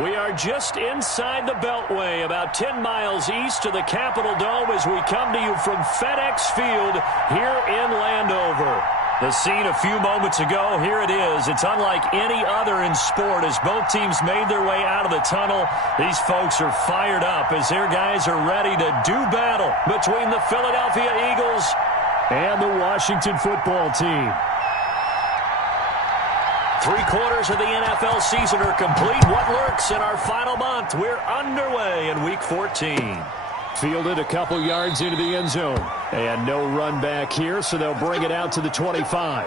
We are just inside the Beltway, about 10 miles east of the Capitol Dome as we come to you from FedEx Field here in Landover. The scene a few moments ago, here it is. It's unlike any other in sport as both teams made their way out of the tunnel. These folks are fired up as their guys are ready to do battle between the Philadelphia Eagles and the Washington football team. 3/4 of the NFL season are complete. What lurks in our final month? We're underway in Week 14. Fielded a couple yards into the end zone. And no run back here, so they'll bring it out to the 25.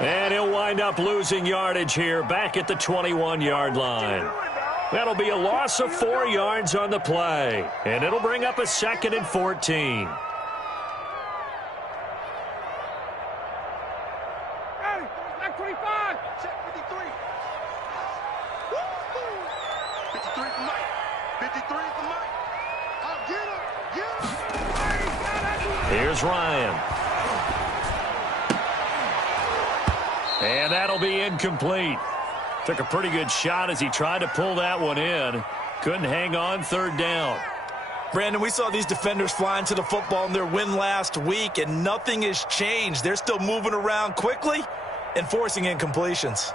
And he'll wind up losing yardage here back at the 21-yard line. That'll be a loss of 4 yards on the play. And it'll bring up a 2nd and 14. Here's Ryan. And that'll be incomplete. Took a pretty good shot as he tried to pull that one in. Couldn't hang on 3rd down. Brandon, we saw these defenders flying to the football in their win last week, and nothing has changed. They're still moving around quickly and forcing incompletions.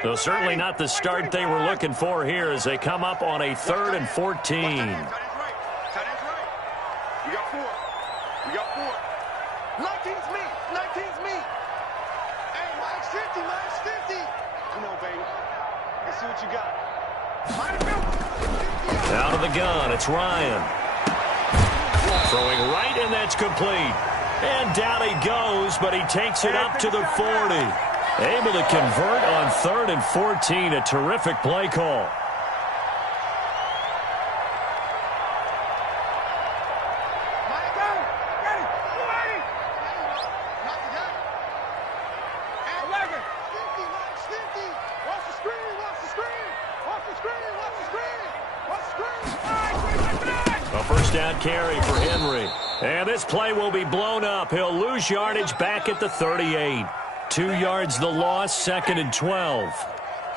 So certainly not the start they were looking for here as they come up on a 3rd and 14. You got 4. You got 4. 19's me. 19's me. Hey, Mike's 50. Mike's 50. Come on, baby. Let's see what you got. Out of the gun, it's Ryan. Throwing right, and that's complete. And down he goes, but he takes it up to the 40. Able to convert on 3rd and 14. A terrific play call. A first down carry for Henry. And this play will be blown up. He'll lose yardage back at the 38. 2 yards the loss, 2nd and 12.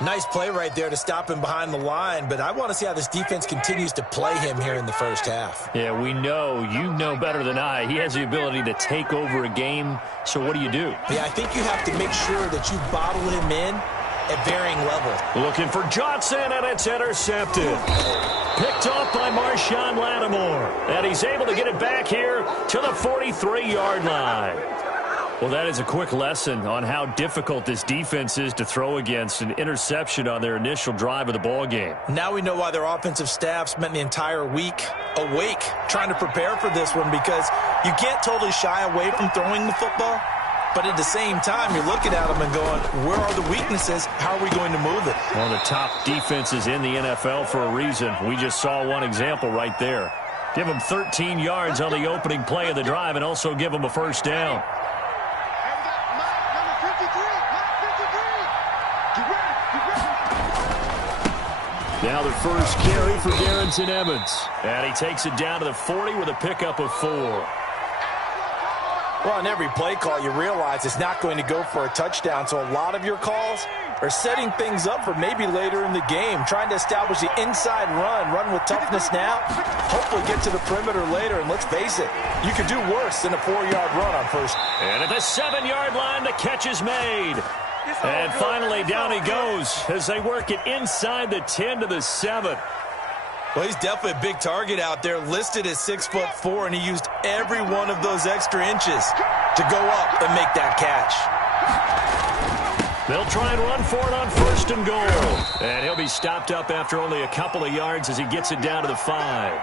Nice play right there to stop him behind the line, but I want to see how this defense continues to play him here in the first half. Yeah, we know. You know better than I. He has the ability to take over a game, so what do? Yeah, I think you have to make sure that you bottle him in at varying levels. Looking for Johnson, and it's intercepted. Picked off by Marshawn Lattimore. And he's able to get it back here to the 43-yard line. Well, that is a quick lesson on how difficult this defense is to throw against. An interception on their initial drive of the ball game. Now we know why their offensive staff spent the entire week awake trying to prepare for this one, because you can't totally shy away from throwing the football. But at the same time, you're looking at them and going, where are the weaknesses? How are we going to move it? One of the top defenses in the NFL for a reason. We just saw one example right there. Give them 13 yards on the opening play of the drive and also give them a first down. Now the first carry for Darrington Evans. And he takes it down to the 40 with a pickup of 4. Well, on every play call, you realize it's not going to go for a touchdown. So a lot of your calls are setting things up for maybe later in the game, trying to establish the inside run with toughness now, hopefully get to the perimeter later. And let's face it, you could do worse than a 4-yard run on first. And at the 7-yard line, the catch is made. And finally, down he goes as they work it inside the 10 to the 7. Well, he's definitely a big target out there, listed at 6'4", and he used every one of those extra inches to go up and make that catch. They'll try and run for it on 1st and goal. And he'll be stopped up after only a couple of yards as he gets it down to the 5.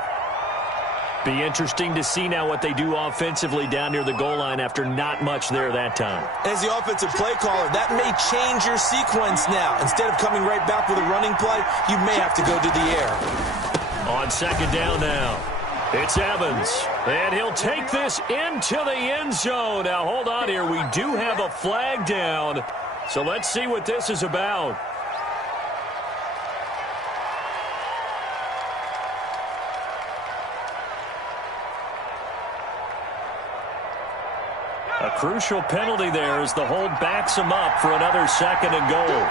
Be interesting to see now what they do offensively down near the goal line after not much there that time. As the offensive play caller, that may change your sequence now. Instead of coming right back with a running play, you may have to go to the air. On 2nd down now, it's Evans. And he'll take this into the end zone. Now, hold on here. We do have a flag down. So let's see what this is about. A crucial penalty there as the hold backs him up for another 2nd and goal.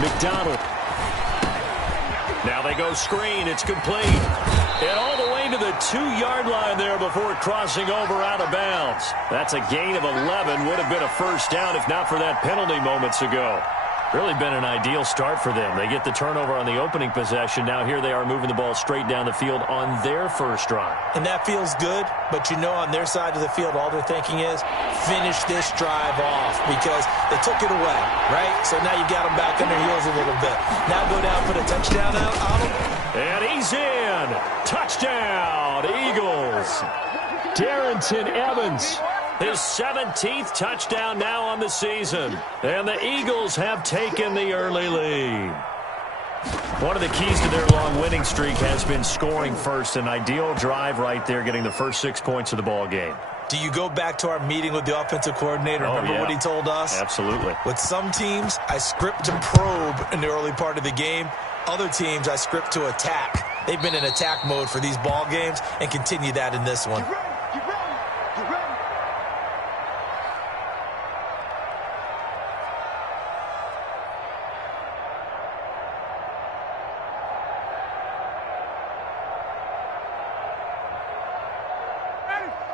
McDonald. Now they go screen. It's complete. And all the way to the 2-yard line there before crossing over out of bounds. That's a gain of 11. Would have been a 1st down if not for that penalty moments ago. Really been an ideal start for them. They get the turnover on the opening possession. Now here they are moving the ball straight down the field on their 1st drive. And that feels good, but you know on their side of the field all they're thinking is finish this drive off because they took it away, right? So now you got them back on their heels a little bit. Now go down, put a touchdown out on them. And he's in. Touchdown, Eagles. Darrington Evans. His 17th touchdown now on the season. And the Eagles have taken the early lead. One of the keys to their long winning streak has been scoring first. An ideal drive right there, getting the first 6 points of the ball game. Do you go back to our meeting with the offensive coordinator? Remember what he told us? Absolutely. With some teams, I script to probe in the early part of the game. Other teams, I script to attack. They've been in attack mode for these ball games and continue that in this one.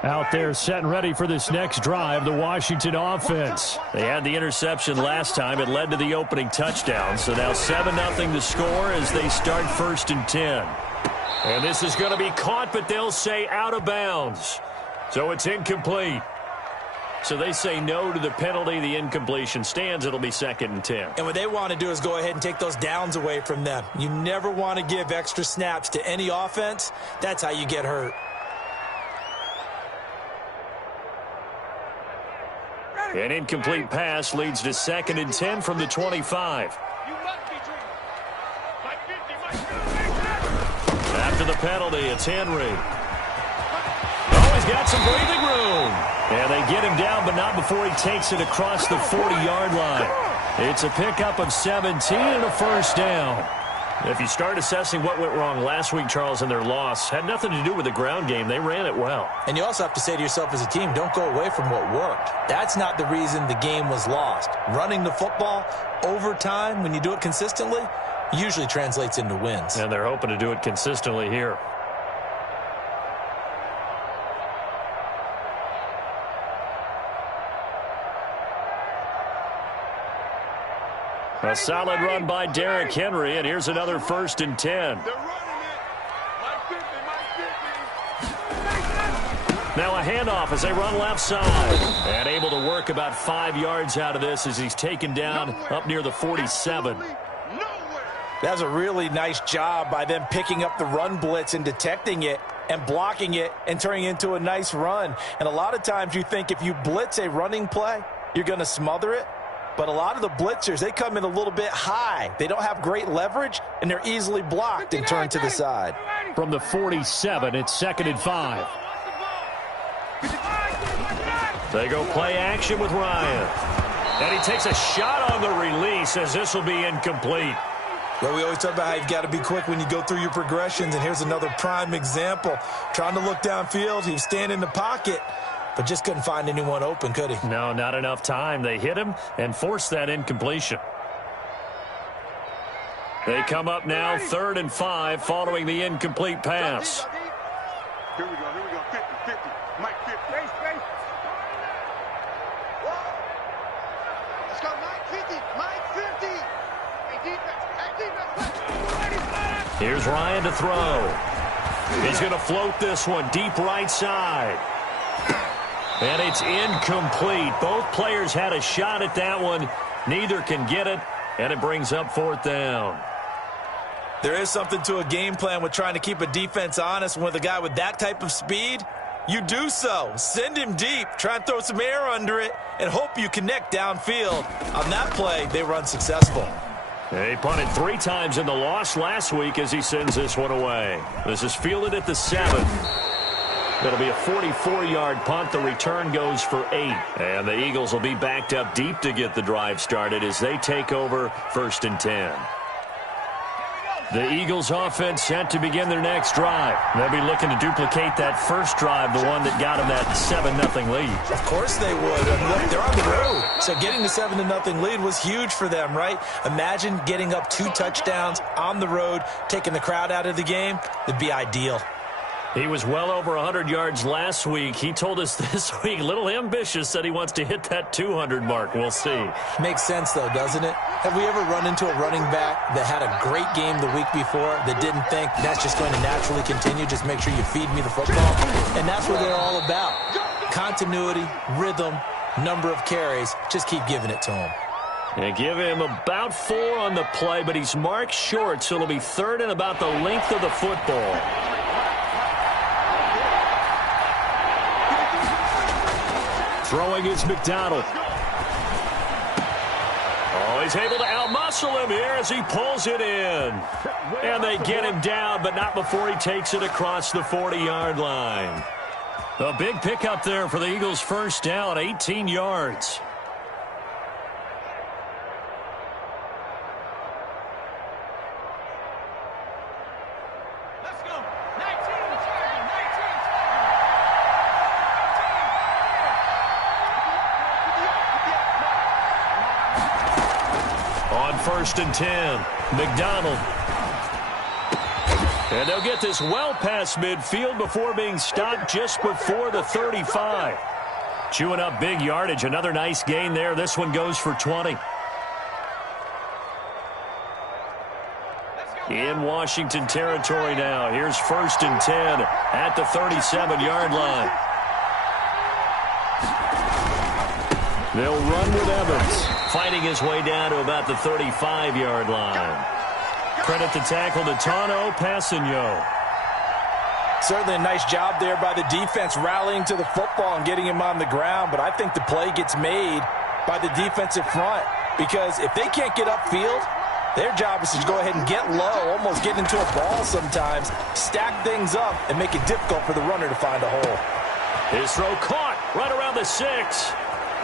Out there set and ready for this next drive, the Washington offense. They had the interception last time. It led to the opening touchdown. So now 7-0 to score as they start 1st and 10. And this is going to be caught, but they'll say out of bounds. So it's incomplete. So they say no to the penalty. The incompletion stands. It'll be 2nd and 10. And what they want to do is go ahead and take those downs away from them. You never want to give extra snaps to any offense. That's how you get hurt. An incomplete pass leads to 2nd and 10 from the 25. After the penalty, it's Henry. Oh, he's got some breathing room. And they get him down, but not before he takes it across the 40-yard line. It's a pickup of 17 and a 1st down. If you start assessing what went wrong last week, Charles, in their loss, had nothing to do with the ground game. They ran it well. And you also have to say to yourself as a team, don't go away from what worked. That's not the reason the game was lost. Running the football over time, when you do it consistently, usually translates into wins. And they're hoping to do it consistently here. A solid run by Derrick Henry, and here's another 1st and 10. They're running it. Mike 50, Mike 50. Now a handoff as they run left side. And able to work about 5 yards out of this as he's taken down up near the 47. That was a really nice job by them picking up the run blitz and detecting it and blocking it and turning it into a nice run. And a lot of times you think if you blitz a running play, you're going to smother it. But a lot of the blitzers, they come in a little bit high. They don't have great leverage, and they're easily blocked and turned to the side. From the 47, it's 2nd and 5. They go play action with Ryan. And he takes a shot on the release as this will be incomplete. Well, we always talk about how you've got to be quick when you go through your progressions, and here's another prime example. Trying to look downfield, he was standing in the pocket, but just couldn't find anyone open, could he? No, not enough time. They hit him and forced that incompletion. They come up now 3rd and 5 following the incomplete pass. Here we go, 50, 50, Mike 50. Let's go, Mike 50, Mike 50. Hey, defense. Here's Ryan to throw. He's going to float this one deep right side. And it's incomplete. Both players had a shot at that one. Neither can get it, and it brings up 4th down. There is something to a game plan with trying to keep a defense honest. With a guy with that type of speed, you do so. Send him deep, try and throw some air under it, and hope you connect downfield. On that play, they were unsuccessful. He punted 3 times in the loss last week as he sends this one away. This is fielded at the 7. It'll be a 44-yard punt. The return goes for 8. And the Eagles will be backed up deep to get the drive started as they take over 1st and 10. The Eagles offense set to begin their next drive. They'll be looking to duplicate that first drive, the one that got them that 7-0 lead. Of course they would. I mean, look, they're on the road. So getting the 7-0 lead was huge for them, right? Imagine getting up 2 touchdowns on the road, taking the crowd out of the game. It'd be ideal. He was well over 100 yards last week. He told us this week, a little ambitious, that he wants to hit that 200 mark. We'll see. Makes sense, though, doesn't it? Have we ever run into a running back that had a great game the week before that didn't think that's just going to naturally continue? Just make sure you feed me the football. And that's what they're all about. Continuity, rhythm, number of carries. Just keep giving it to him. And give him about 4 on the play, but he's marked short, so it'll be 3rd and about the length of the football. Throwing is McDonald. Oh, he's able to outmuscle him here as he pulls it in. And they get him down, but not before he takes it across the 40-yard line. A big pickup there for the Eagles' first down, 18 yards. On 1st and 10, McDonald. And they'll get this well past midfield before being stopped just before the 35. Chewing up big yardage. Another nice gain there. This one goes for 20. In Washington territory now. Here's 1st and 10 at the 37-yard line. They'll run with Evans, fighting his way down to about the 35-yard line. Credit the tackle to Tano Passigno. Certainly a nice job there by the defense rallying to the football and getting him on the ground, but I think the play gets made by the defensive front because if they can't get upfield, their job is to go ahead and get low, almost get into a ball sometimes, stack things up, and make it difficult for the runner to find a hole. His throw caught right around the 6.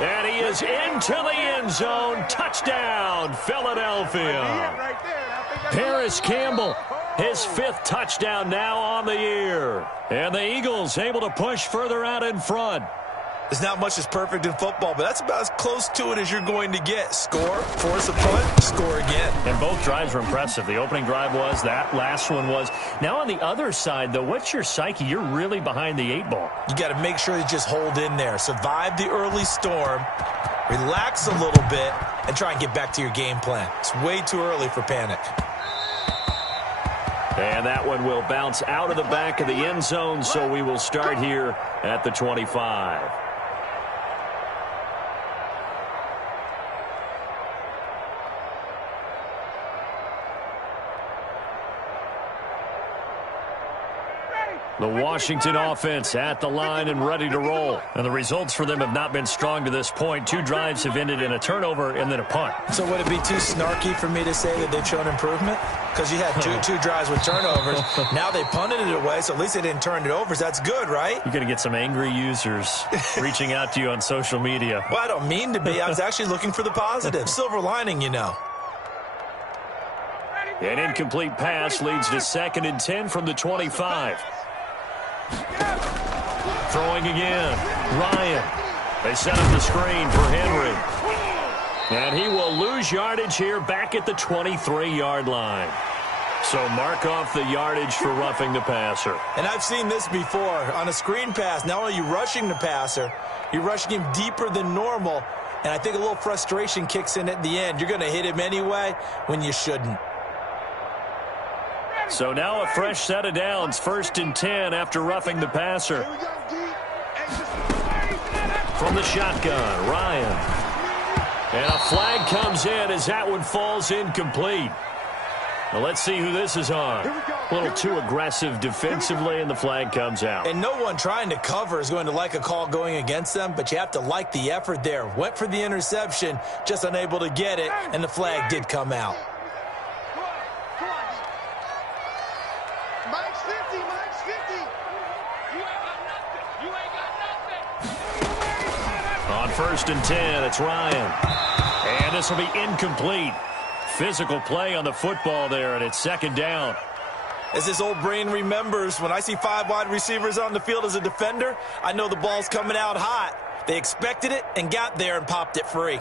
And he is into the end zone. Touchdown, Philadelphia. Paris Campbell, his 5th touchdown now on the year. And the Eagles able to push further out in front. There's not much that's perfect in football, but that's about as close to it as you're going to get. Score, force a punt, score again. And both drives were impressive. The opening drive was, that last one was. Now on the other side, though, what's your psyche? You're really behind the 8 ball. You got to make sure you just hold in there. Survive the early storm, relax a little bit, and try and get back to your game plan. It's way too early for panic. And that one will bounce out of the back of the end zone, so we will start here at the 25. The Washington offense at the line and ready to roll. And the results for them have not been strong to this point. 2 drives have ended in a turnover and then a punt. So would it be too snarky for me to say that they've shown improvement? Because you had two drives with turnovers. Now they punted it away, so at least they didn't turn it over. So that's good, right? You're going to get some angry users reaching out to you on social media. Well, I don't mean to be. I was actually looking for the positive. Silver lining, you know. An incomplete pass leads to 2nd and 10 from the 25. Throwing again. Ryan. They set up the screen for Henry. And he will lose yardage here back at the 23-yard line. So mark off the yardage for roughing the passer. And I've seen this before. On a screen pass, not only are you rushing the passer, you're rushing him deeper than normal. And I think a little frustration kicks in at the end. You're going to hit him anyway when you shouldn't. So now a fresh set of downs, 1st and 10 after roughing the passer. Here we go, D. From the shotgun, Ryan. And a flag comes in as that one falls incomplete. Well, let's see who this is on. A little too aggressive defensively, and the flag comes out. And no one trying to cover is going to like a call going against them, but you have to like the effort there. Went for the interception, just unable to get it, and the flag did come out. Mike's 50, Mike's 50. You ain't got nothing. You ain't got nothing. On 1st and 10, it's Ryan. And this will be incomplete. Physical play on the football there, and it's 2nd down. As this old brain remembers, when I see 5 wide receivers on the field as a defender, I know the ball's coming out hot. They expected it and got there and popped it free.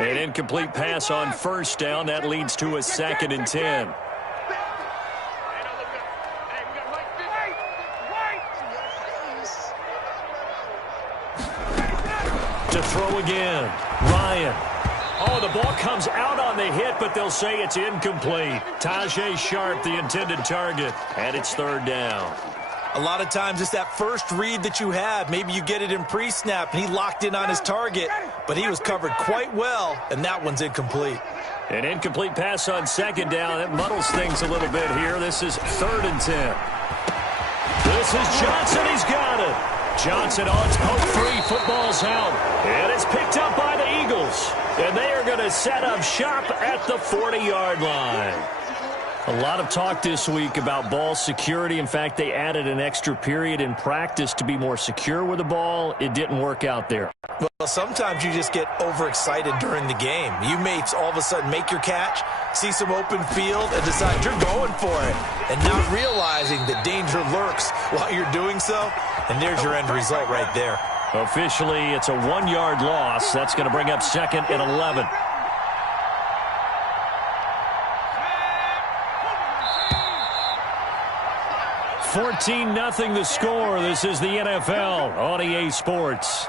An incomplete pass on 1st down. That leads to a 2nd and 10. To throw again, Ryan. Oh, the ball comes out on the hit, but they'll say it's incomplete. Tajay Sharp, the intended target, and it's 3rd down. A lot of times it's that first read that you have. Maybe you get it in pre-snap, and he locked in on his target, but he was covered quite well, and that one's incomplete. An incomplete pass on 2nd down. It muddles things a little bit here. This is 3rd and 10. This is Johnson. He's got it. Johnson on poke free. Football's out. And it's picked up by the Eagles. And they are going to set up shop at the 40-yard line. A lot of talk this week about ball security. In fact, they added an extra period in practice to be more secure with the ball. It didn't work out there. Well, sometimes you just get overexcited during the game. You may all of a sudden make your catch, see some open field, and decide you're going for it, and not realizing that danger lurks while you're doing so. And there's your end result right there. Officially, it's a 1-yard loss. That's going to bring up 2nd and 11. $14-0 the score. This is the NFL on EA Sports.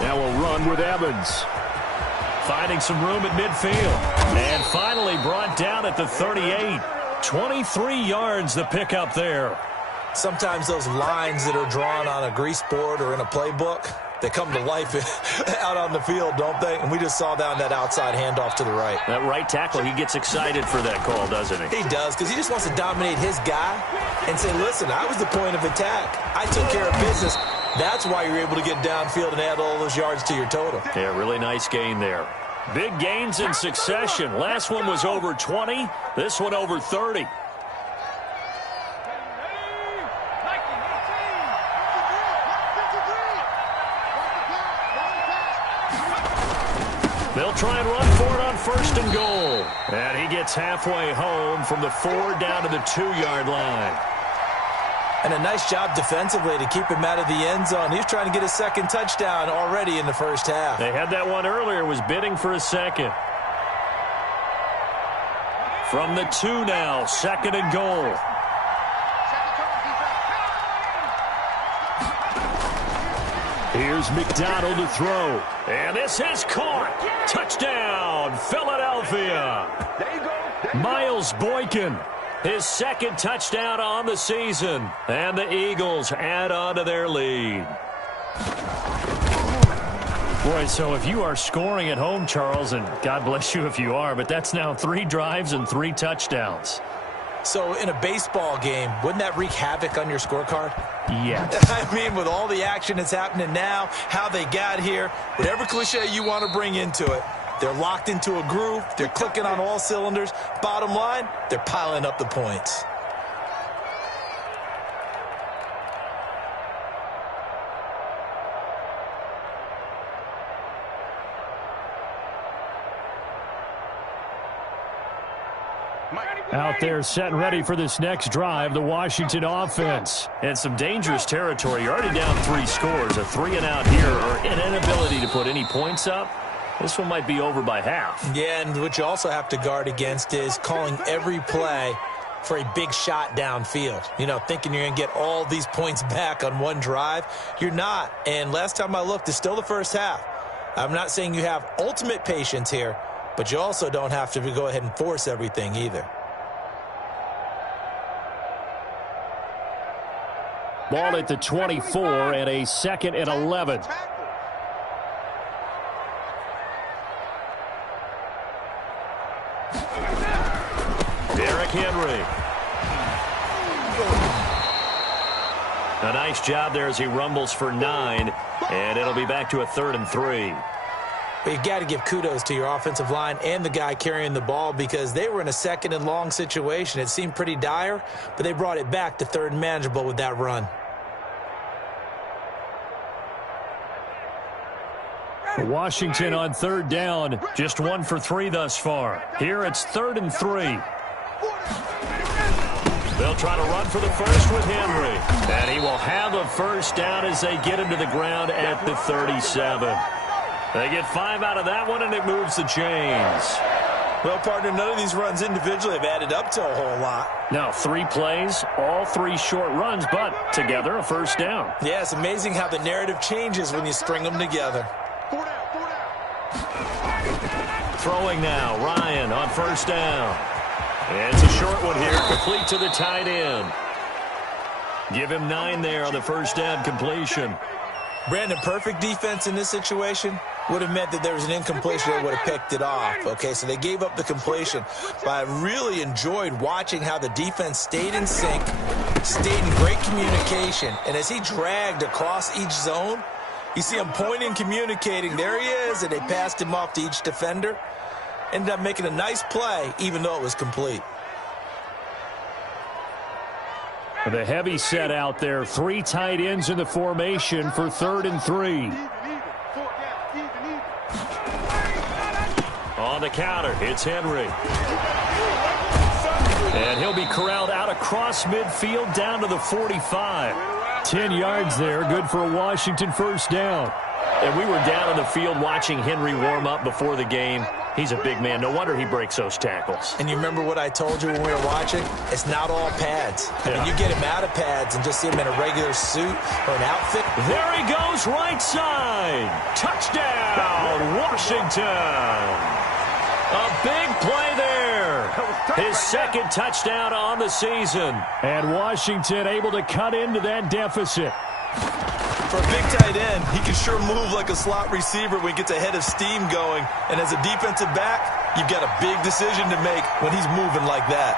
Now we'll run with Evans. Finding some room at midfield. And finally brought down at the 38. 23 yards the pickup there. Sometimes those lines that are drawn on a grease board or in a playbook, they come to life out on the field, don't they? And we just saw down that outside handoff to the right. That right tackle, he gets excited for that call, doesn't he? He does, because he just wants to dominate his guy and say, listen, I was the point of attack. I took care of business. That's why you're able to get downfield and add all those yards to your total. Yeah, really nice gain there. Big gains in succession. Last one was over 20. This one over 30. They'll try and run for it on 1st and goal. And he gets halfway home from the 4 down to the 2-yard line. And a nice job defensively to keep him out of the end zone. He's trying to get a 2nd touchdown already in the 1st half. They had that one earlier, was bidding for a 2nd. From the 2 now, 2nd and goal. Here's McDonald to throw. And this is caught. Touchdown, Philadelphia. There you go. Miles Boykin, his 2nd touchdown on the season. And the Eagles add on to their lead. Boy, so if you are scoring at home, Charles, and God bless you if you are, but that's now 3 drives and 3 touchdowns. So in a baseball game, wouldn't that wreak havoc on your scorecard? Yeah. I mean, with all the action that's happening now, how they got here, whatever cliche you want to bring into it, they're locked into a groove. They're clicking on all cylinders. Bottom line, they're piling up the points. Out there set and ready for this next drive, the Washington offense. And some dangerous territory. You're already down 3 scores. A 3-and-out here or an inability to put any points up. This one might be over by half. Yeah, and what you also have to guard against is calling every play for a big shot downfield. You know, thinking you're going to get all these points back on one drive. You're not. And last time I looked, it's still the first half. I'm not saying you have ultimate patience here, but you also don't have to go ahead and force everything either. Ball at the 24 and a 2nd and 11. Derrick Henry. A nice job there as he rumbles for 9, and it'll be back to a 3rd and 3. But you got to give kudos to your offensive line and the guy carrying the ball because they were in a 2nd and long situation. It seemed pretty dire, but they brought it back to 3rd and manageable with that run. Washington on 3rd down, just 1 for 3 thus far. Here it's 3rd and 3. They'll try to run for the first with Henry. And he will have a first down as they get him to the ground at the 37. They get 5 out of that one, and it moves the chains. Well, partner, none of these runs individually have added up to a whole lot. Now, 3 plays, all 3 short runs, but together a first down. Yeah, it's amazing how the narrative changes when you string them together. Throwing now, Ryan on first down. And it's a short one here, complete to the tight end. Give him 9 there on the first down completion. Brandon, perfect defense in this situation would have meant that there was an incompletion that would have picked it off. Okay, so they gave up the completion. But I really enjoyed watching how the defense stayed in sync, stayed in great communication. And as he dragged across each zone, you see him pointing, communicating. There he is, and they passed him off to each defender. Ended up making a nice play, even though it was complete. The heavy set out there. 3 tight ends in the formation for 3rd and 3. On the counter, it's Henry. And he'll be corralled out across midfield down to the 45. 10 yards there, good for a Washington first down. And we were down on the field watching Henry warm up before the game. He's a big man. No wonder he breaks those tackles. And you remember what I told you when we were watching? It's not all pads. I mean, you get him out of pads and just see him in a regular suit or an outfit. There he goes, right side. Touchdown, Washington. A big play there. His 2nd touchdown on the season. And Washington able to cut into that deficit. For a big tight end, he can sure move like a slot receiver when he gets a head of steam going. And as a defensive back, you've got a big decision to make when he's moving like that.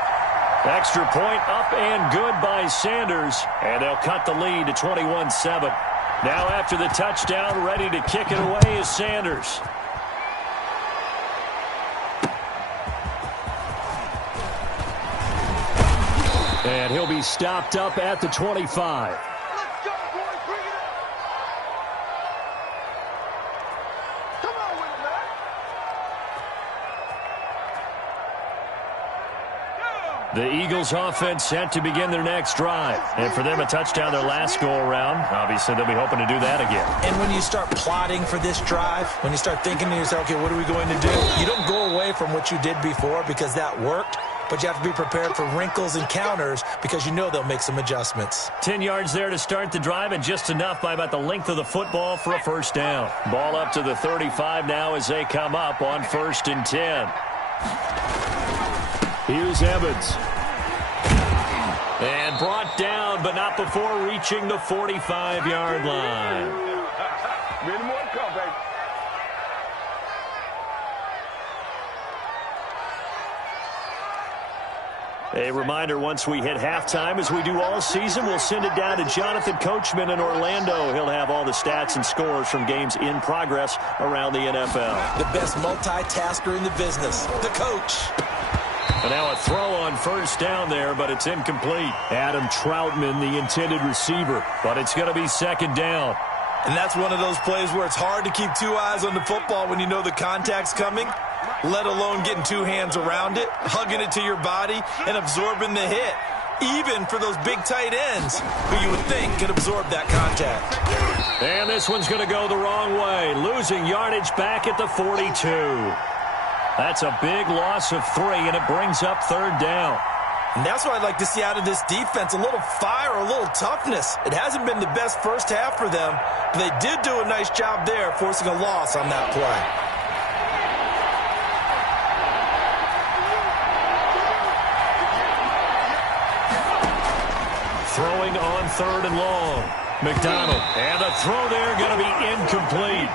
Extra point up and good by Sanders. And they'll cut the lead to 21-7. Now after the touchdown, ready to kick it away is Sanders. And he'll be stopped up at the 25. The Eagles offense set to begin their next drive. And for them, a touchdown their last go-around. Obviously, they'll be hoping to do that again. And when you start plotting for this drive, when you start thinking to yourself, okay, what are we going to do? You don't go away from what you did before because that worked, but you have to be prepared for wrinkles and counters because you know they'll make some adjustments. 10 yards there to start the drive, and just enough by about the length of the football for a first down. Ball up to the 35 now as they come up on 1st and 10. Here's Evans. And brought down, but not before reaching the 45-yard line. Many more to come, baby. A reminder, once we hit halftime, as we do all season, we'll send it down to Jonathan Coachman in Orlando. He'll have all the stats and scores from games in progress around the NFL. The best multitasker in the business, the coach. And now a throw on first down there, but it's incomplete. Adam Troutman, the intended receiver, but it's going to be 2nd down. And that's one of those plays where it's hard to keep 2 eyes on the football when you know the contact's coming, let alone getting 2 hands around it, hugging it to your body, and absorbing the hit, even for those big tight ends who you would think could absorb that contact. And this one's going to go the wrong way, losing yardage back at the 42. That's a big loss of 3, and it brings up 3rd down. And that's what I'd like to see out of this defense, a little fire, a little toughness. It hasn't been the best first half for them, but they did do a nice job there forcing a loss on that play. Throwing on 3rd and long. McDonald, and a throw there going to be incomplete.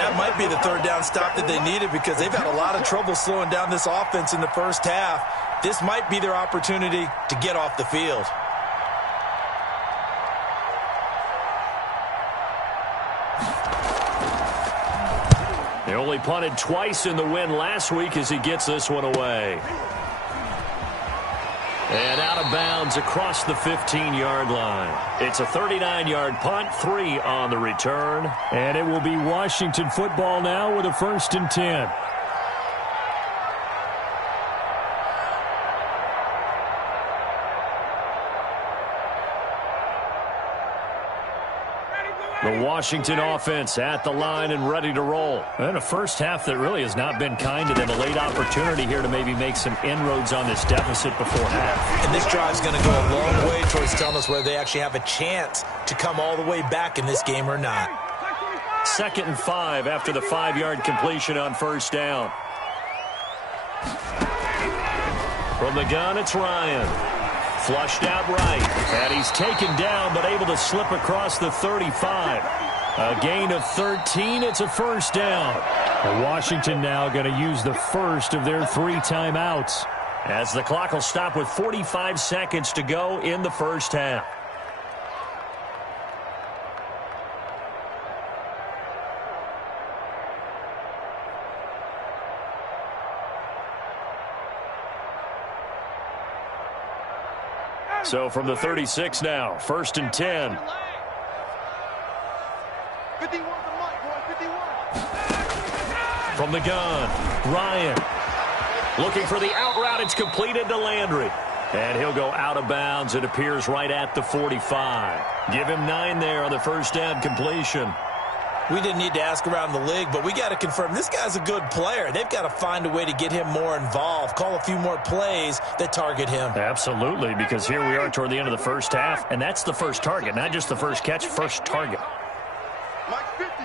That might be the 3rd down stop that they needed because they've had a lot of trouble slowing down this offense in the first half. This might be their opportunity to get off the field. They only punted twice in the win last week as he gets this one away. And out of bounds across the 15-yard line. It's a 39-yard punt, 3 on the return. And it will be Washington football now with a 1st and 10. The Washington offense at the line and ready to roll. And a first half that really has not been kind to them. A late opportunity here to maybe make some inroads on this deficit before half. And this drive's going to go a long way towards telling us whether they actually have a chance to come all the way back in this game or not. 2nd and 5 after the 5-yard completion on 1st down. From the gun, it's Ryan. Flushed out right, and he's taken down but able to slip across the 35. A gain of 13, it's a 1st down. And Washington now going to use the first of their 3 timeouts. As the clock will stop with 45 seconds to go in the first half. So from the 36 now, 1st and 10. 51 the mic, boy, 51. From the gun, Ryan. Looking for the out route. It's completed to Landry. And he'll go out of bounds. It appears right at the 45. Give him 9 there on the 1st down completion. We didn't need to ask around the league, but we got to confirm this guy's a good player. They've got to find a way to get him more involved, call a few more plays that target him. Absolutely, because here we are toward the end of the first half, and that's the first target, not just the first catch, first target. Mike's 50.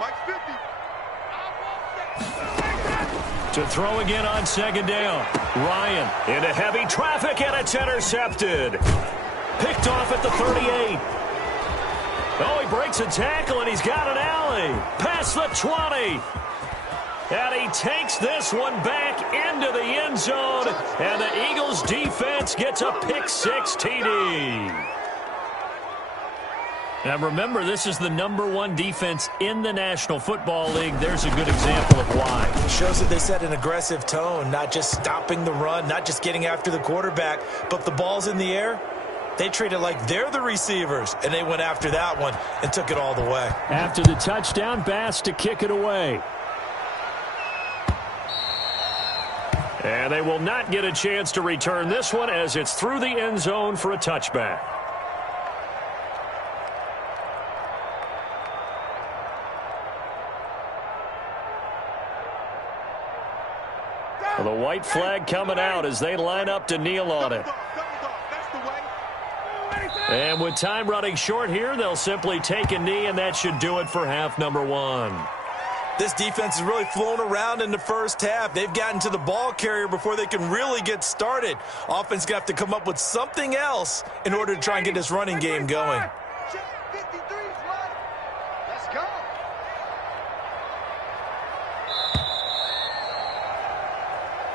Mike's 50. To throw again on 2nd down. Ryan into heavy traffic, and it's intercepted. Picked off at the 38. Oh, he breaks a tackle, and he's got an alley. Past the 20. And he takes this one back into the end zone. And the Eagles defense gets a pick-6 TD. Now, remember, this is the #1 defense in the National Football League. There's a good example of why. It shows that they set an aggressive tone, not just stopping the run, not just getting after the quarterback, but the ball's in the air. They treat it like they're the receivers, and they went after that one and took it all the way. After the touchdown, Bass to kick it away. And they will not get a chance to return this one as it's through the end zone for a touchback. Well, the white flag coming out as they line up to kneel on it. And with time running short here, they'll simply take a knee, and that should do it for half number 1. This defense is really flown around in the first half. They've gotten to the ball carrier before they can really get started. Offense got to come up with something else in order to try and get this running game going. Let's go.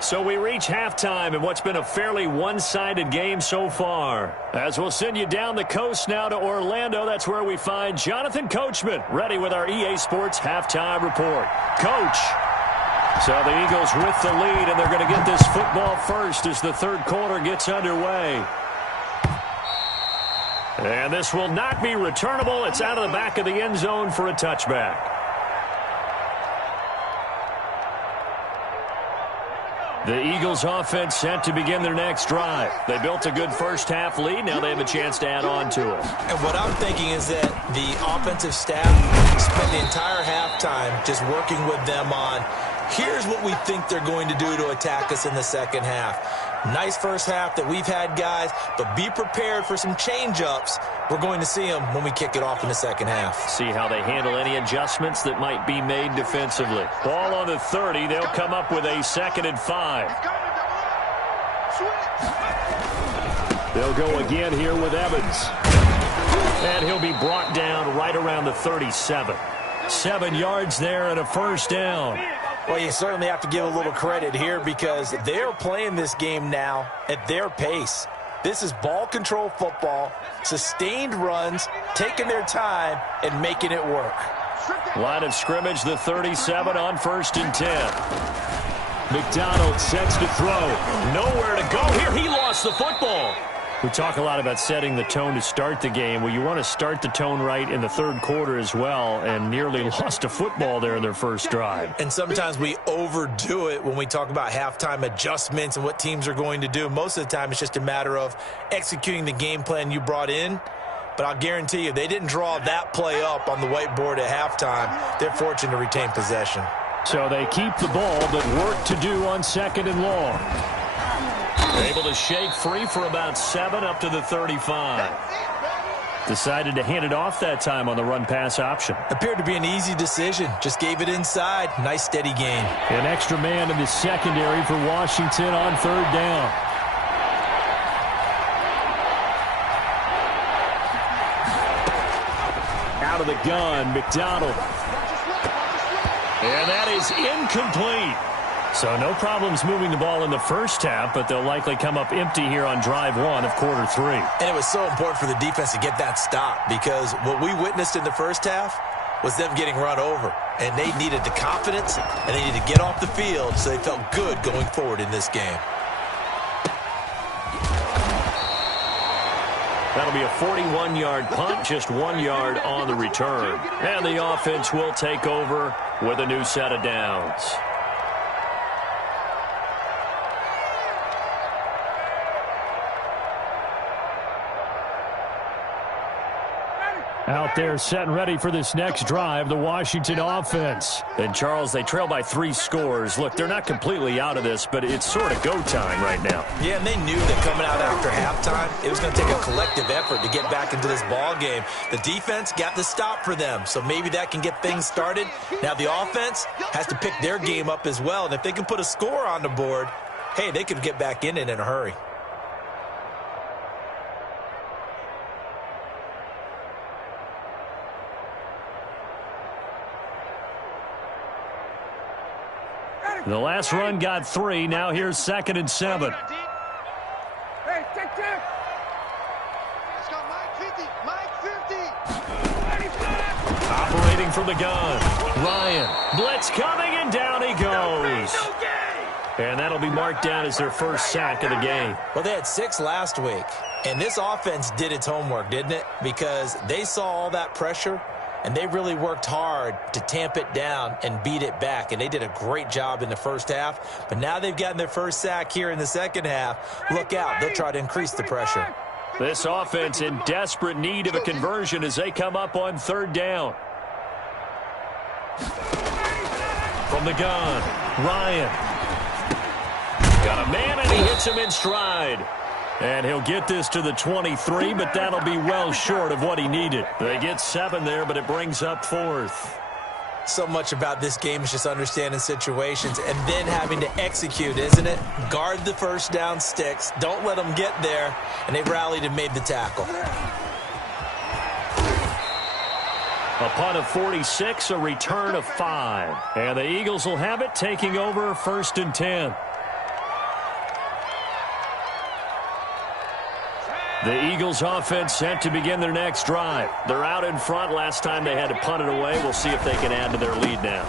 So we reach halftime in what's been a fairly one-sided game so far. As we'll send you down the coast now to Orlando, that's where we find Jonathan Coachman ready with our EA Sports halftime report. Coach. So the Eagles with the lead, and they're going to get this football first as the 3rd quarter gets underway. And this will not be returnable. It's out of the back of the end zone for a touchback. The Eagles offense set to begin their next drive. They built a good first half lead. Now they have a chance to add on to it. And what I'm thinking is that the offensive staff spent the entire halftime just working with them on, here's what we think they're going to do to attack us in the second half. Nice first half that we've had, guys, but be prepared for some change-ups. We're going to see them when we kick it off in the second half. See how they handle any adjustments that might be made defensively. Ball on the 30. They'll come up with a 2nd and 5. They'll go again here with Evans. And he'll be brought down right around the 37. 7 yards there and a first down. Well, you certainly have to give a little credit here because they're playing this game now at their pace. This is ball control football, sustained runs, taking their time, and making it work. Line of scrimmage, the 37 on 1st and 10. McDonald sets to throw. Nowhere to go here. He lost the football. We talk a lot about setting the tone to start the game. Well, you want to start the tone right in the 3rd quarter as well, and nearly lost a football there in their first drive. And sometimes we overdo it when we talk about halftime adjustments and what teams are going to do. Most of the time, it's just a matter of executing the game plan you brought in. But I'll guarantee you, they didn't draw that play up on the whiteboard at halftime. They're fortunate to retain possession. So they keep the ball, but work to do on 2nd and long. Able to shake free for about 7 up to the 35. Decided to hand it off that time on the run-pass option. Appeared to be an easy decision. Just gave it inside. Nice steady gain. An extra man in the secondary for Washington on 3rd down. Out of the gun, McDonald. And that is incomplete. So no problems moving the ball in the first half, but they'll likely come up empty here on drive 1 of quarter 3. And it was so important for the defense to get that stop because what we witnessed in the first half was them getting run over. And they needed the confidence, and they needed to get off the field so they felt good going forward in this game. That'll be a 41-yard punt, just 1 yard on the return. And the offense will take over with a new set of downs. Out there set and ready for this next drive, the Washington offense. And, Charles, they trail by 3 scores. Look, they're not completely out of this, but it's sort of go time right now. Yeah, and they knew that coming out after halftime, it was going to take a collective effort to get back into this ball game. The defense got the stop for them, so maybe that can get things started. Now the offense has to pick their game up as well, and if they can put a score on the board, hey, they could get back in it in a hurry. The last run got 3. Now here's 2nd and 7. Hey, check. Let's go, Mike 50. Operating from the gun. Ryan. Blitz coming, and down he goes. And that'll be marked down as their first sack of the game. Well, they had 6 last week, and this offense did its homework, didn't it? Because they saw all that pressure, and they really worked hard to tamp it down and beat it back. And they did a great job in the first half. But now they've gotten their first sack here in the second half. Look out. They'll try to increase the pressure. This offense in desperate need of a conversion as they come up on 3rd down. From the gun, Ryan. Got a man, and he hits him in stride. And he'll get this to the 23, but that'll be well short of what he needed. They get 7 there, but it brings up 4th. So much about this game is just understanding situations and then having to execute, isn't it? Guard the first down sticks. Don't let them get there. And they rallied and made the tackle. A punt of 46, a return of 5. And the Eagles will have it, taking over 1st and 10. The Eagles offense set to begin their next drive. They're out in front. Last time they had to punt it away. We'll see if they can add to their lead now.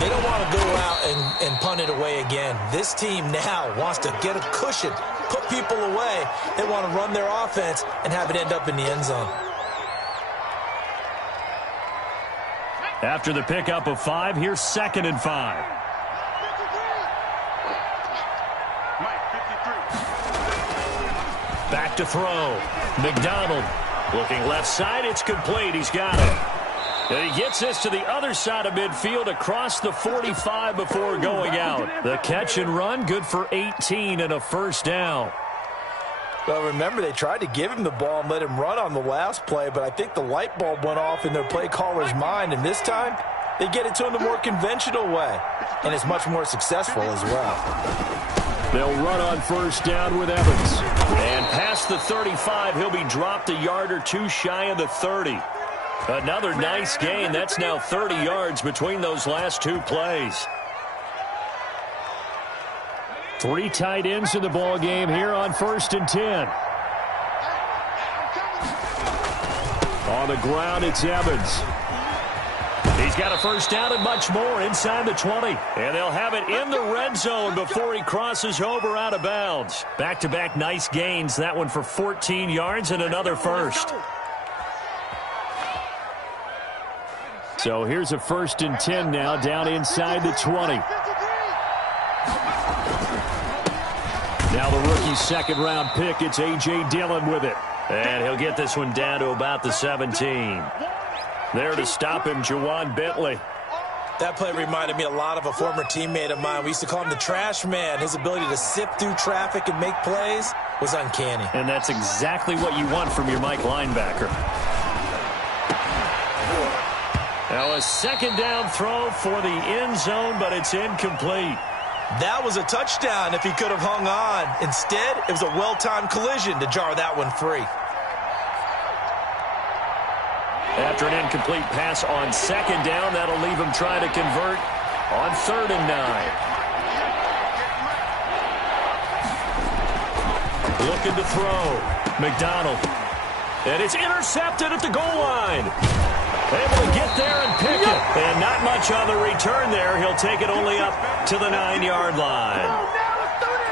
They don't want to go out and punt it away again. This team now wants to get a cushion, put people away. They want to run their offense and have it end up in the end zone. After the pickup of 5, here's 2nd and 5. Back to throw. McDonald looking left side. It's complete. He's got it. And he gets this to the other side of midfield across the 45 before going out. The catch and run, good for 18 and a first down. Well, remember, they tried to give him the ball and let him run on the last play, but I think the light bulb went off in their play caller's mind, and this time they get it to him the more conventional way, and it's much more successful as well. They'll run on first down with Evans. And past the 35, he'll be dropped a yard or two shy of the 30. Another nice gain. That's now 30 yards between those last two plays. 3 tight ends in the ball game here on 1st and 10. On the ground, it's Evans. He's got a first down and much more inside the 20. And they'll have it in the red zone before he crosses over out of bounds. Back-to-back nice gains. That one for 14 yards and another first. So here's a 1st and 10 now down inside the 20. Now the rookie's second-round pick, it's A.J. Dillon with it. And he'll get this one down to about the 17. There to stop him, Juwan Bentley. That play reminded me a lot of a former teammate of mine. We used to call him the trash man. His ability to sift through traffic and make plays was uncanny. And that's exactly what you want from your Mike linebacker. Now a second down throw for the end zone, but it's incomplete. That was a touchdown if he could have hung on. Instead, it was a well-timed collision to jar that one free. After an incomplete pass on second down, that'll leave him trying to convert on 3rd and 9. Looking to throw. McDonald. And it's intercepted at the goal line. Able to get there and pick it. And not much on the return there. He'll take it only up to the 9-yard line.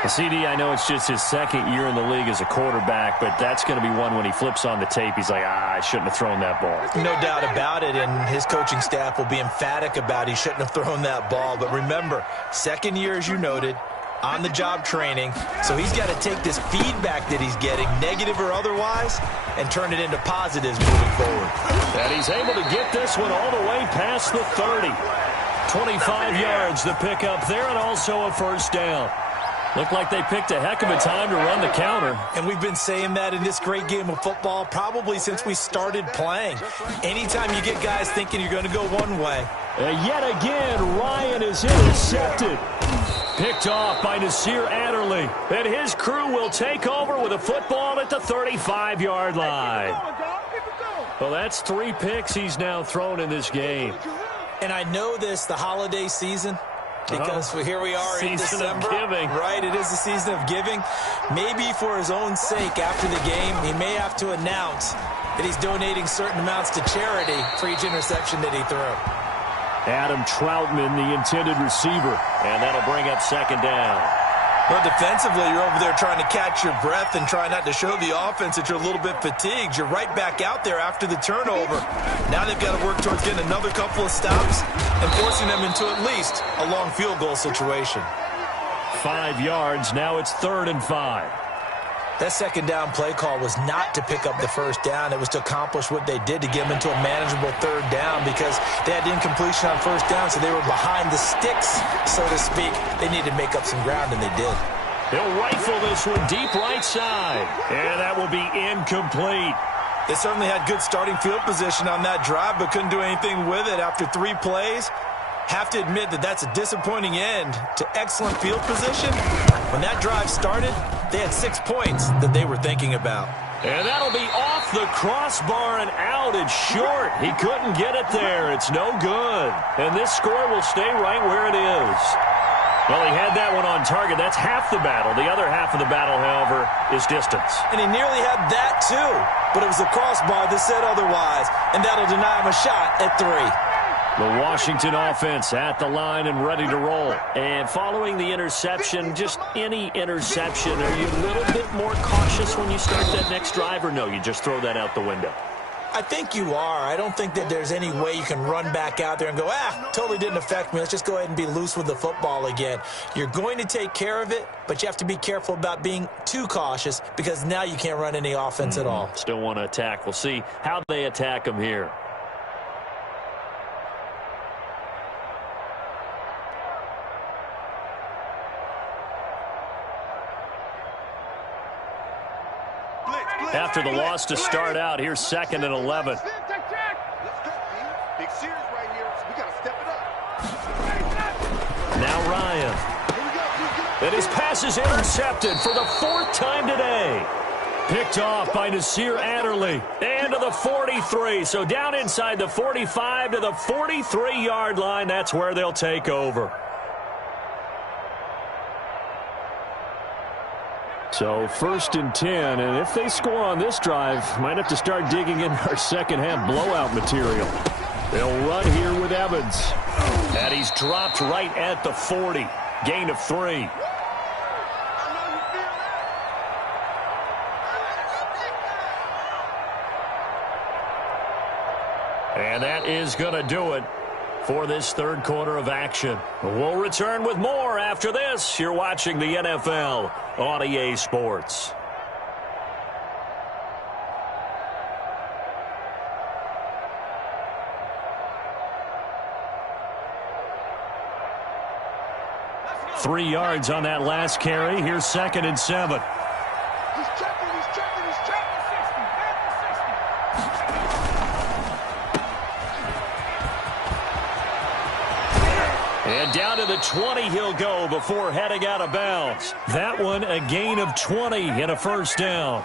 CD, I know it's just his second year in the league as a quarterback, but that's going to be one when he flips on the tape. He's like, I shouldn't have thrown that ball. No doubt about it, and his coaching staff will be emphatic about he shouldn't have thrown that ball. But remember, second year, as you noted, on-the-job training, so he's got to take this feedback that he's getting, negative or otherwise, and turn it into positives moving forward. And he's able to get this one all the way past the 30. 25 yards, the pickup there, and also a first down. Looked like they picked a heck of a time to run the counter. And we've been saying that in this great game of football probably since we started playing. Anytime you get guys thinking you're going to go one way. Yet again, Ryan is intercepted. Picked off by Nasir Adderley. And his crew will take over with a football at the 35-yard line. Well, that's 3 picks he's now thrown in this game. And I know this, the holiday season, because here we are in December. Season of giving. Right, it is the season of giving. Maybe for his own sake after the game, he may have to announce that he's donating certain amounts to charity for each interception that he threw. Adam Troutman, the intended receiver. And that'll bring up second down. Well, defensively, you're over there trying to catch your breath and try not to show the offense that you're a little bit fatigued. You're right back out there after the turnover. Now they've got to work towards getting another couple of stops and forcing them into at least a long field goal situation. 5 yards. Now it's 3rd and 5. That second down play call was not to pick up the first down. It was to accomplish what they did to get them into a manageable 3rd down because they had incompletion on first down, so they were behind the sticks, so to speak. They needed to make up some ground, and they did. He'll rifle this one deep right side, and that will be incomplete. They certainly had good starting field position on that drive, but couldn't do anything with it after 3 plays. Have to admit that that's a disappointing end to excellent field position. When that drive started, they had 6 points that they were thinking about. And that'll be off the crossbar and out. It's short. He couldn't get it there. It's no good. And this score will stay right where it is. Well, he had that one on target. That's half the battle. The other half of the battle, however, is distance. And he nearly had that, too. But it was the crossbar that said otherwise. And that'll deny him a shot at 3. The Washington offense at the line and ready to roll. And following the interception, just any interception, are you a little bit more cautious when you start that next drive, or no, you just throw that out the window? I think you are. I don't think that there's any way you can run back out there and go, totally didn't affect me. Let's just go ahead and be loose with the football again. You're going to take care of it, but you have to be careful about being too cautious because now you can't run any offense at all. Still want to attack. We'll see how they attack them here. after the loss to start out. Here's 2nd and 11. Let's go, B. Big series right here. So we got to step it up. Now Ryan. And his pass is intercepted for the 4th time today. Picked off by Nasir Adderley. And to the 43. So down inside the 45 to the 43-yard line. That's where they'll take over. So 1st and 10. And if they score on this drive, might have to start digging in our second-half blowout material. They'll run here with Evans. And he's dropped right at the 40. Gain of 3. And that is going to do it for this 3rd quarter of action. We'll return with more after this. You're watching the NFL on EA Sports. Three yards on that last carry. Here's 2nd and 7. He's checking, he's checking, he's checking. And down to the 20 he'll go before heading out of bounds. That one a gain of 20 and a 1st down.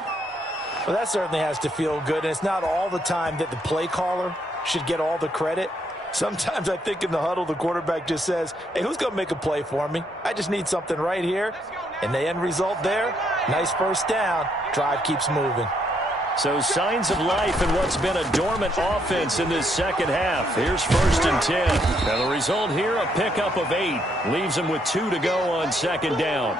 Well, that certainly has to feel good, and it's not all the time that the play caller should get all the credit. Sometimes I think in the huddle the quarterback just says, hey, who's going to make a play for me? I just need something right here. And the end result there, nice 1st down. Drive keeps moving. So signs of life in what's been a dormant offense in this second half. Here's 1st and 10. And the result here, a pickup of 8. Leaves them with 2 to go on 2nd down.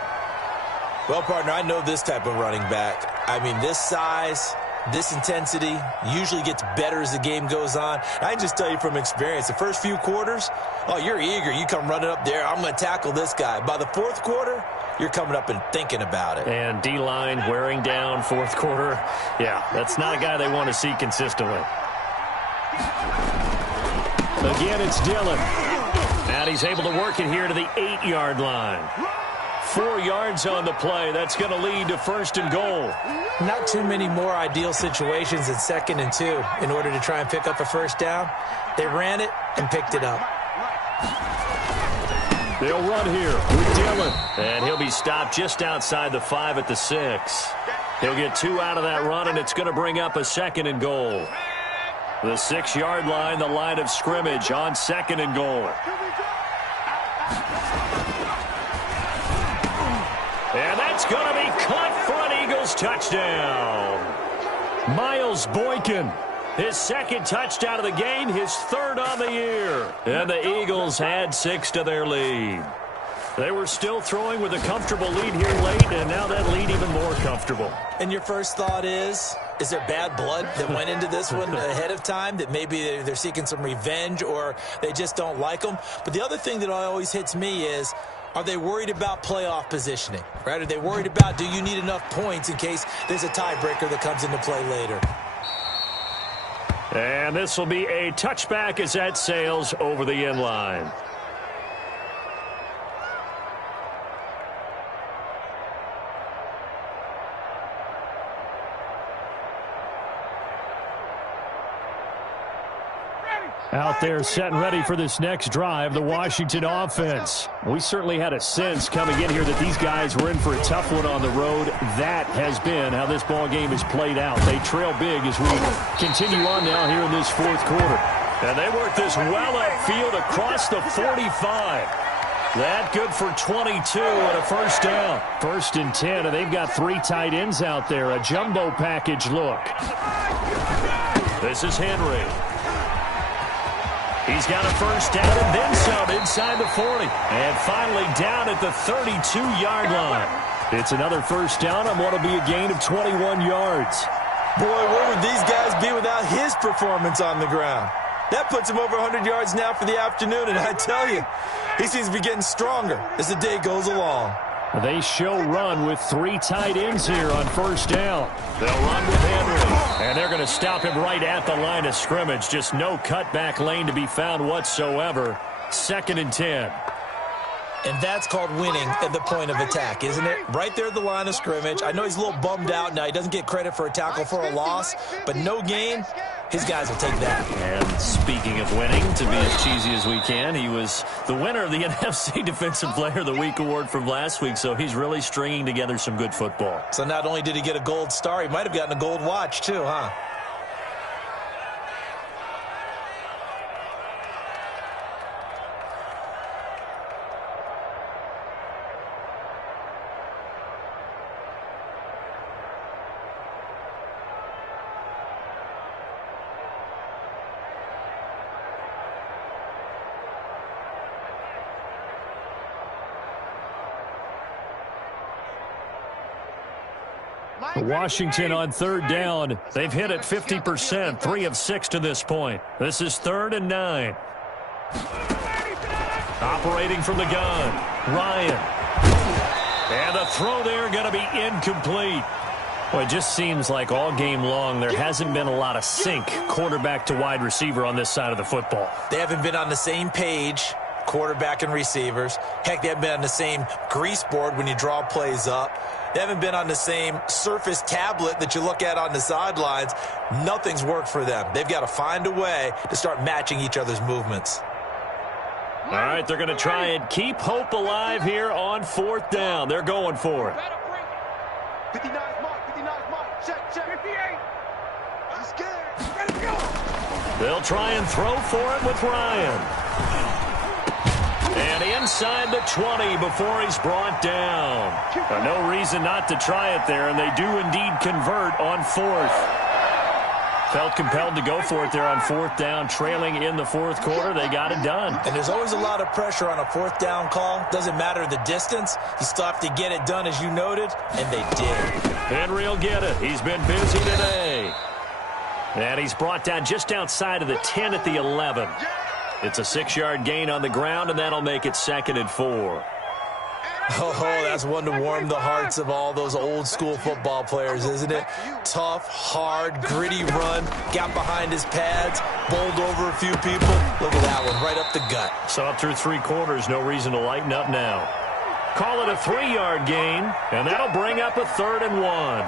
Well, partner, I know this type of running back. I mean, this size, this intensity usually gets better as the game goes on. I can just tell you from experience, the first few quarters, oh, you're eager. You come running up there, I'm going to tackle this guy. By the 4th quarter, you're coming up and thinking about it. And D-line wearing down 4th quarter. Yeah, that's not a guy they want to see consistently. Again, it's Dillon. And he's able to work it here to the 8-yard line. 4 yards on the play. That's going to lead to 1st and goal. Not too many more ideal situations than 2nd and 2 in order to try and pick up a 1st down. They ran it and picked it up. They'll run here with Dillon. And he'll be stopped just outside the 5 at the 6. He'll get 2 out of that run, and it's going to bring up a 2nd and goal. The 6-yard line, the line of scrimmage on 2nd and goal. And that's going to be caught for an Eagles touchdown. Miles Boykin. His 2nd touchdown of the game, his 3rd on the year. And the Eagles add 6 to their lead. They were still throwing with a comfortable lead here late, and now that lead even more comfortable. And your first thought is there bad blood that went into this one ahead of time, that maybe they're seeking some revenge or they just don't like them? But the other thing that always hits me is, are they worried about playoff positioning? Right? Are they worried about, do you need enough points in case there's a tiebreaker that comes into play later? And this will be a touchback as that sails over the end line. Out there set and ready for this next drive, the Washington offense. We certainly had a sense coming in here that these guys were in for a tough one on the road. That has been how this ball game has played out. They trail big as we continue on now here in this 4th quarter. And they work this well upfield across the 45. That good for 22 and a 1st down. 1st and 10, and they've got 3 tight ends out there. A jumbo package look. This is Henry. He's got a 1st down and then some inside the 40. And finally down at the 32-yard line. It's another 1st down on what will be a gain of 21 yards. Boy, where would these guys be without his performance on the ground? That puts him over 100 yards now for the afternoon, and I tell you, he seems to be getting stronger as the day goes along. They show run with 3 tight ends here on 1st down. They'll run with Henry, and they're going to stop him right at the line of scrimmage. Just no cutback lane to be found whatsoever. 2nd and 10. And that's called winning at the point of attack, isn't it? Right there at the line of scrimmage. I know he's a little bummed out now. He doesn't get credit for a tackle for a loss, but no gain, his guys will take that. And speaking of winning, to be as cheesy as we can, he was the winner of the NFC Defensive Player of the Week award from last week, so he's really stringing together some good football. So not only did he get a gold star, he might have gotten a gold watch too, huh? Washington on third down. They've hit it 50%, 3 of 6 to this point. This is 3rd and 9. Operating from the gun, Ryan. And the throw there going to be incomplete. Well, it just seems like all game long there hasn't been a lot of sync quarterback to wide receiver on this side of the football. They haven't been on the same page, quarterback and receivers. Heck, they haven't been on the same grease board when you draw plays up. They haven't been on the same Surface tablet that you look at on the sidelines. Nothing's worked for them. They've got to find a way to start matching each other's movements. All right, they're going to try and keep hope alive here on 4th down. They're going for it. 59 mark, check, 58. He's scared. Ready to go. They'll try and throw for it with Ryan. And inside the 20 before he's brought down. No reason not to try it there, and they do indeed convert on 4th. Felt compelled to go for it there on 4th down, trailing in the 4th quarter. They got it done. And there's always a lot of pressure on a 4th down call. Doesn't matter the distance. You still have to get it done, as you noted, and they did. Henry will get it. He's been busy today. And he's brought down just outside of the 10 at the 11. It's a 6-yard gain on the ground, and that'll make it 2nd and 4. Oh, that's one to warm the hearts of all those old-school football players, isn't it? Tough, hard, gritty run, got behind his pads, bowled over a few people. Look at that one, right up the gut. Saw it through 3 quarters, no reason to lighten up now. Call it a 3-yard gain, and that'll bring up a 3rd and 1.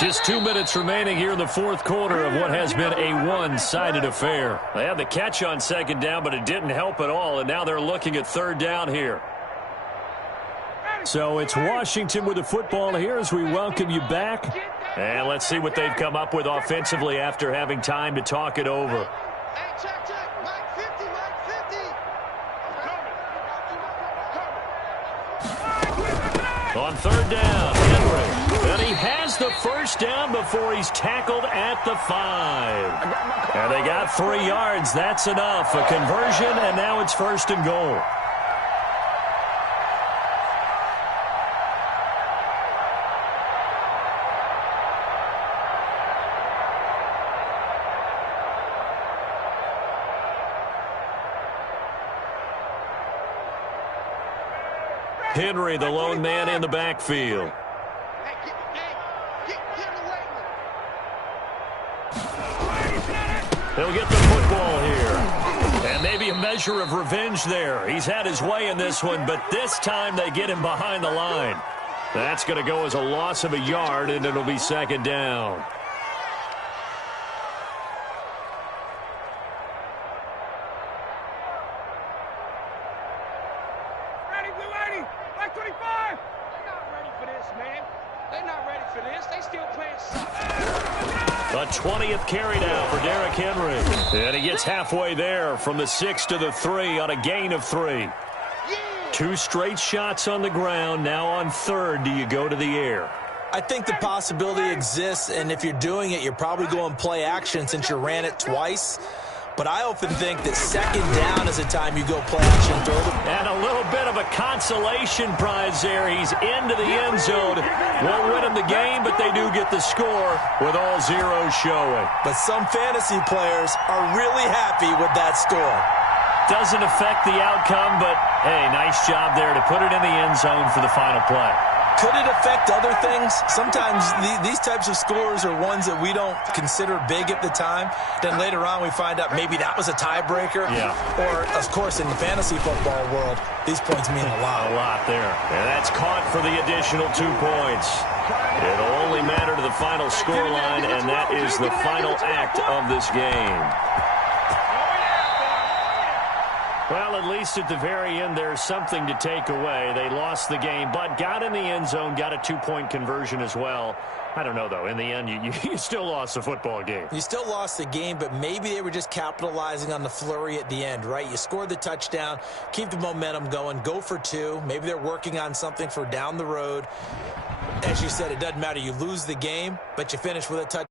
Just 2 minutes remaining here in the 4th quarter of what has been a one-sided affair. They had the catch on 2nd down, but it didn't help at all, and now they're looking at 3rd down here. So it's Washington with the football here as we welcome you back. And let's see what they've come up with offensively after having time to talk it over. Hey, check. Mike 50, Mike 50. On 3rd down, Henry. And he has the 1st down before he's tackled at the 5. And they got 3 yards. That's enough. A conversion, and now it's 1st and goal. Henry, the lone man in the backfield. He'll get the football here. And maybe a measure of revenge there. He's had his way in this one, but this time they get him behind the line. That's going to go as a loss of a yard, and it'll be 2nd down. The 20th carry now for Derrick Henry. And he gets halfway there from the 6 to the 3 on a gain of 3. 2 straight shots on the ground. Now on 3rd, do you go to the air? I think the possibility exists, and if you're doing it, you're probably going play action since you ran it twice. But I often think that 2nd down is the time you go play action. And a little bit of a consolation prize there. He's into the end zone. Won't win him the game, but they do get the score with all zeros showing. But some fantasy players are really happy with that score. Doesn't affect the outcome, but, hey, nice job there to put it in the end zone for the final play. Could it affect other things? Sometimes these types of scores are ones that we don't consider big at the time. Then later on we find out maybe that was a tiebreaker. Yeah. Or, of course, in the fantasy football world, these points mean a lot. A lot there. And that's caught for the additional 2 points. It'll only matter to the final scoreline, and that is the final act of this game. Well, at least at the very end, there's something to take away. They lost the game, but got in the end zone, got a 2-point conversion as well. I don't know, though. In the end, you still lost the football game. You still lost the game, but maybe they were just capitalizing on the flurry at the end, right? You scored the touchdown, keep the momentum going, go for 2. Maybe they're working on something for down the road. As you said, it doesn't matter. You lose the game, but you finish with a touchdown.